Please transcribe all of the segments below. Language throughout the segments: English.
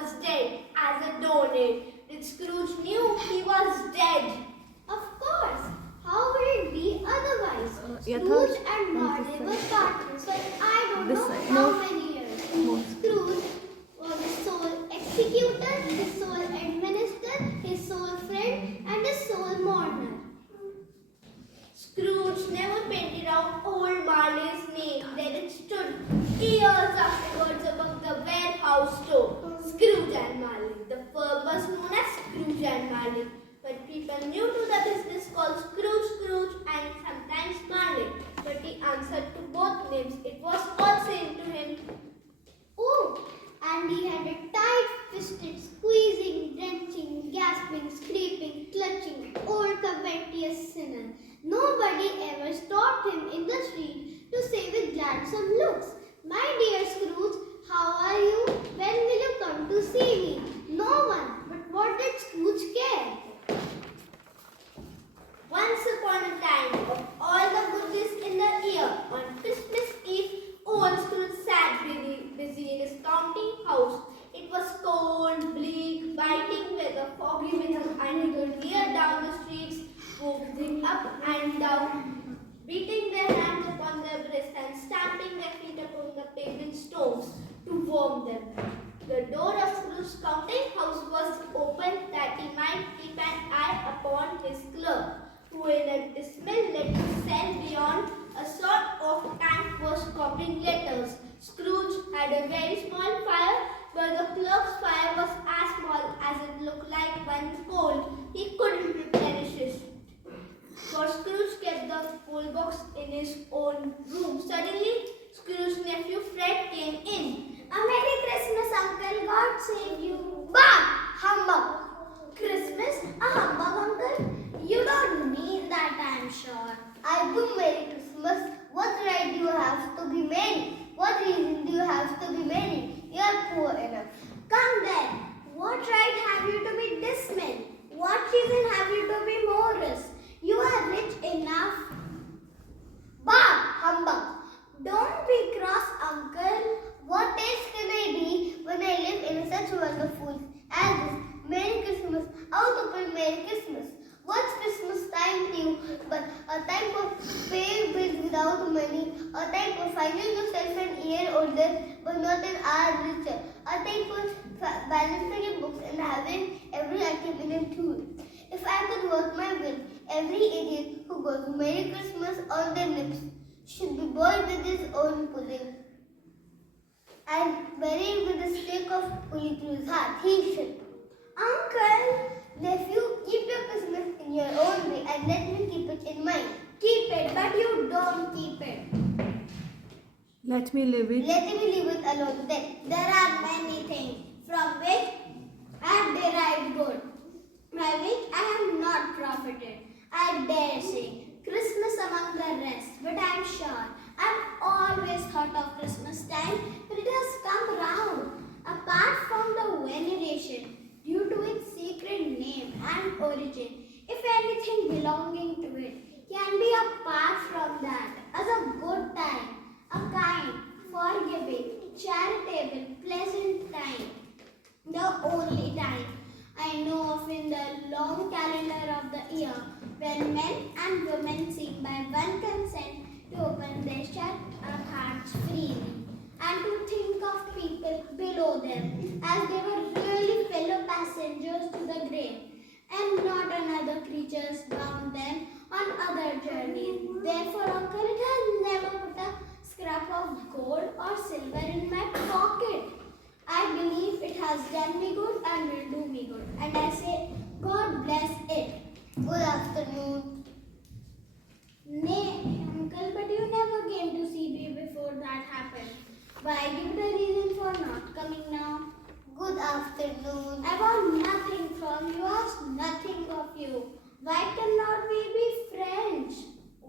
was dead as a doornail. Did Scrooge knew he was dead? Of course. How would it be otherwise? Scrooge and Marley were partners for I don't know how many years. Scrooge was his sole executor, his sole administrator, his sole friend, and his sole mourner. Scrooge never painted out old Marley's name. There it stood years afterwards above the warehouse door. Scrooge and Marley. The firm was known as Scrooge and Marley. But people new to the business called Scrooge and sometimes Marley. But he answered to both names. It was all same to him. Oh, and he had a tight-fisted, squeezing, drenching, gasping, scraping, clutching, old covetous sinner. Nobody ever stopped him in the street to say with gladsome looks, "My dear Scrooge, how are you? When will you come to see me?" No one. But what did Scrooge care? Once upon a time, of all the goodies in the year, on Christmas Eve, old Scrooge sat busy in his counting house. It was cold, bleak, biting weather, foggy winter, and he could hear down the streets, moving up and down, beating their hands upon their breasts and stamping their feet upon the pavement stones to warm them. The door of Scrooge's counting house was open that he might keep an eye upon his clerk, who in a dismal little cell beyond a sort of tank was copying letters. Scrooge had a very small fire, but the clerk's fire was as small as it looked like one coal. He couldn't replenish it. For Scrooge kept the coal box in his own room. Suddenly, Scrooge's nephew Fred came in. "A Merry Christmas, Uncle. God save you." "Bah! Humbug!" "Christmas? A humbug, Uncle? You don't mean that, I'm sure." "I do. Merry Christmas. What right do you have to be merry? What reason do you have to be merry? You are poor enough." "Come then. What right have you to be dismal? What reason have you to be morose? You are rich enough." "Bah! Humbug! Don't be cross, Uncle. What else can I be when I live in such wonderful as this? Merry Christmas, out open Merry Christmas. What's Christmas time to you but a time for paying bills without money, a time for finding yourself an year older but not an hour richer, a time for balancing your books and having every item in a tune. If I could work my will, every idiot who goes Merry Christmas on their lips should be boiled with his own pudding and buried with a stick of pulley through his heart. He should." "Uncle, nephew, keep your Christmas in your own way and let me keep it in mine." "Keep it, but you don't keep it." Let me live it. "Let me leave it alone then. There are many things from which I have derived good, by which I have not profited. I dare say Christmas among the rest, but I am sure I have always thought of Christmas time, but it has come round. Apart from the veneration due to its sacred name and origin, if anything belonging to it can be apart from that, as a good time, a kind, forgiving, charitable, pleasant time, the only time I know of in the long calendar of the year, when men and women seek by one consent to open their shut up hearts freely, and to think of people below them as they were really fellow passengers to the grave, and not another creatures bound them on other journeys. Therefore, Uncle, it has never put a scrap of gold or silver in my pocket. I believe it has done me good and will do me good, and I say, God bless it." "Good afternoon." "Nay, Uncle, but you never came to see me before that happened. Why, give it a reason for not coming now." "Good afternoon." "I want nothing from you, ask nothing of you. Why cannot we be friends?"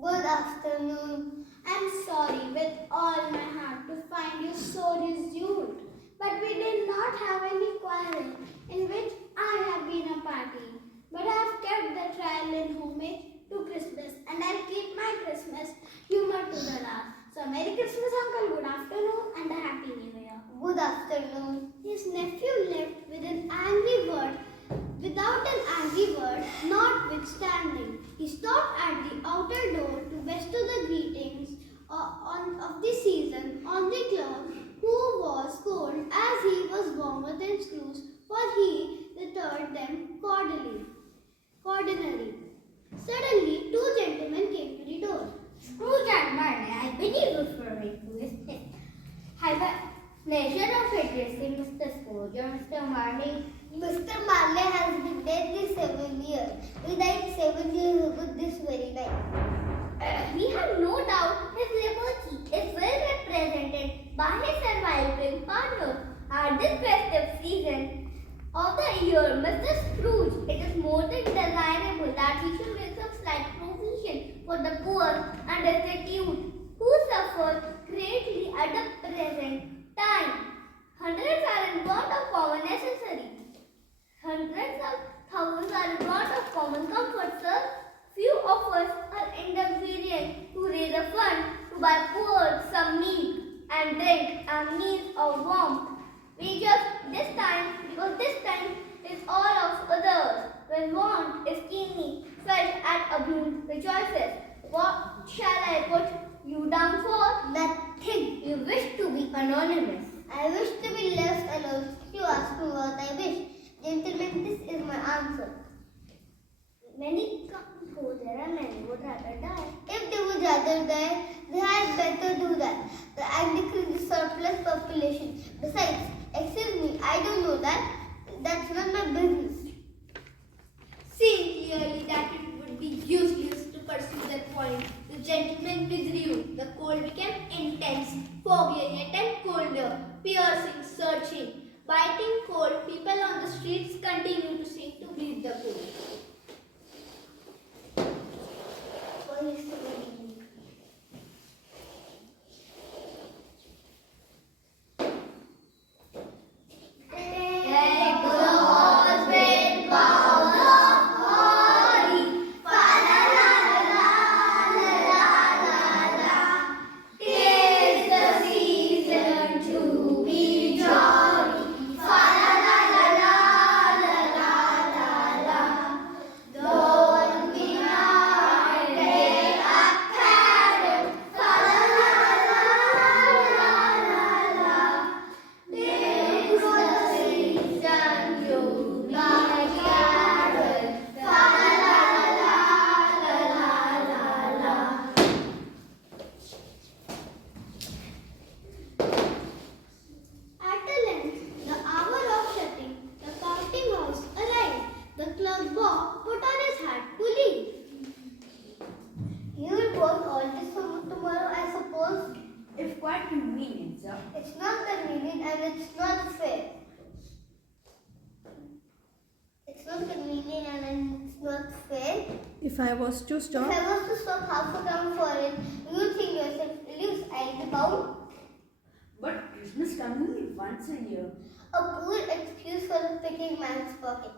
"Good afternoon." "I'm sorry with all my heart to find you so resolute, but we did not have any quarrel in which I have been a party. But I have kept the trial in homage to Christmas, and I'll keep my Christmas humor to the last. So Merry Christmas, Uncle, good afternoon, and a Happy New Year." "Good afternoon." His nephew left month of the season on the clock, who was cold as he was warmer than Scrooge, for he returned them cordially. Suddenly, two gentlemen came to the door. Scrooge and Marley, I believe referring to his name. Have a pleasure of addressing Mr. Scrooge or Mr. Marley. Mr. Marley has been dead these 7 years. He died 7 years ago this very night. We have no doubt his liberty is well represented by his surviving partner. At this festive season of the year, Mr. Scrooge, it is more than desirable that he should make some slight provision for the poor and destitute who suffer greatly at the present time. Hundreds are in want of common necessary. Hundreds of thousands are in want of common comfort, sir. Few of us are indifferent to raise a fund to buy poor some meat and drink and means of warmth. We just this time, because this time is all of others, when want is keenly felt and abused rejoices. What shall I put you down for? Nothing. You wish to be anonymous. I wish to be left alone. You ask me what I wish. Gentlemen, this is my answer. Many come and go, there are many would rather die. If they would rather die, they had better do that. The act decrease the surplus population. Besides, excuse me, I don't know that. That's not my business. Seeing clearly that it would be useless to pursue that point, the gentleman withdrew. The cold became intense, foggier yet and colder, piercing, searching, biting cold. People on the streets continued to seek to breathe the cold. convenient, sir. It's not convenient and it's not fair. It's not convenient and it's not fair. If I was to If stop, I was to stop half a crown for it, you think yourself religious, I'll be bound. But Christmas comes only once a year. A poor excuse for a picking man's pocket.